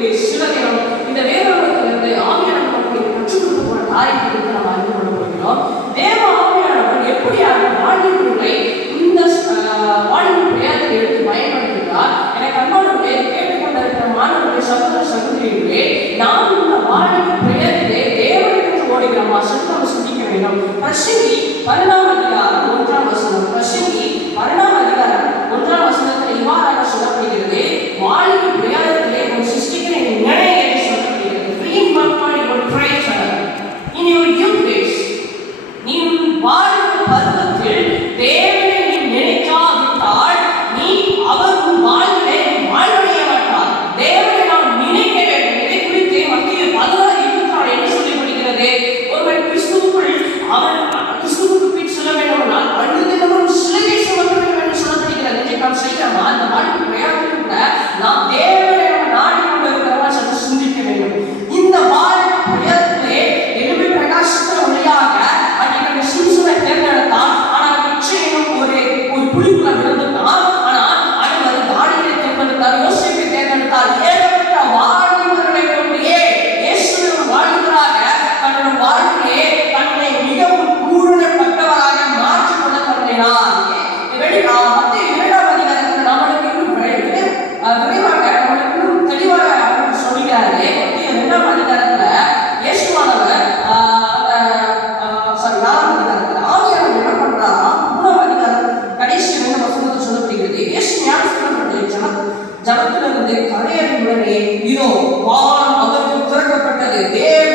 சில நேரம் இந்த வேதாகமத்திலிருந்து ஆவியானவர் நமக்கு கற்றுக் கொடுக்க போற காரியத்தை குறித்து நாம் அறிந்து கொள்ள போகிறோம். தேவ ஆவியானவர் எப்படியாக வாழ்க்கையை இந்த வாழ்க்கை பிரயாணத்தை எடுத்து பயன்படுத்துகிறார். எனக்கு அன்பானவர்களே, கேட்டுக்கொண்டிருக்கிற மாணவர்களே, சகோதர சகோதரிகளே, நாம் இந்த வாழ்க்கை பிரயாணத்தை தேவனுக்கு ஓடுகிறோமா சொல்லி நாம் சிந்திக்க வேண்டும். பிரசங்கி 12ஆம் அதிகாரம் 1ஆம் வசனம். பிரசங்கி 12ஆம் அதிகாரம் 1ஆம் வசனத்தில் இவ்வாறாக சொல்லப்படுகிறது. வாழ்க்கை பிரயாணத்திலே ஒரு சிருஷ்டிக்கிற நிலை என்று சொல்லப்படுகிறது. In your youth days, நீ வாழும் பருவத்தில் தேவனை நீ நினைக்காவிட்டால் நீ அவர் உன் வாழ்விலே வாழ்வடைய மாட்டார். தேவனை நாம் நினைக்க வேண்டும். இதை குறித்து மத்திய 16:24 என்ன சொல்லப்படுகிறது? ஒருவன் கிறிஸ்துவுக்குள் அவன் கிறிஸ்துவுக்கு பின் செல்ல வேண்டுமானால் அழுதினமும் சிலுவை சுமக்க வேண்டும் என்று சொல்லப்படுகிறது. இதை நாம் செய்யலாமா? அந்த வாழ்க்கை பிரயாணத்தில் கூட நாம் தேவனை நாடி கொண்டிருக்கிறவா சற்று சிந்திக்க வேண்டும். இந்த வாழ்க்கை பிரயாணத்திலே எலும்பி பிரகாசித்த ஒளியாக அன்றைக்கு சிம்சனை தேர்ந்தெடுத்தான். ஆனால் நிச்சயம் ஒரு குழிக்குள்ள விழுந்துட்டான். ஆனால் அவர் தானியேலை தேர்ந்தெடுத்தார், யோசேப்பை தேர்ந்தெடுத்தார். ஏகப்பட்ட வாழ்வுகளை கொண்டு இயேசுவின் வாழ்வுகளாக தன்னுடைய வாழ்க்கையிலே தன்னை மிகவும் பூரணப்பட்டவராக மாற்றிக்கொள்ள தொடங்கினார். மத்திய 2ஆம் அதிகாரத்தில் நம்மளுக்கு இன்னும் விரைவாக நம்மளுக்கு இன்னும் தெளிவாக அவர் சொல்கிறாரு. மத்திய 2ஆம் அதிகாரத்தில் இயேசுவானவர் 4ஆம் அதிகாரத்தில் ஆவியானவர் என்ன பண்றாரா? 3ஆம் அதிகாரம் கடைசி 2 வசனத்தில் சொல்லப்படுகிறது. இயேசு ஞானஸ்நானப்பட்டு ஜனத்திலிருந்து கரையேறிய உடனே இதோ வானம் அவருக்கு திறக்கப்பட்டது. தேவ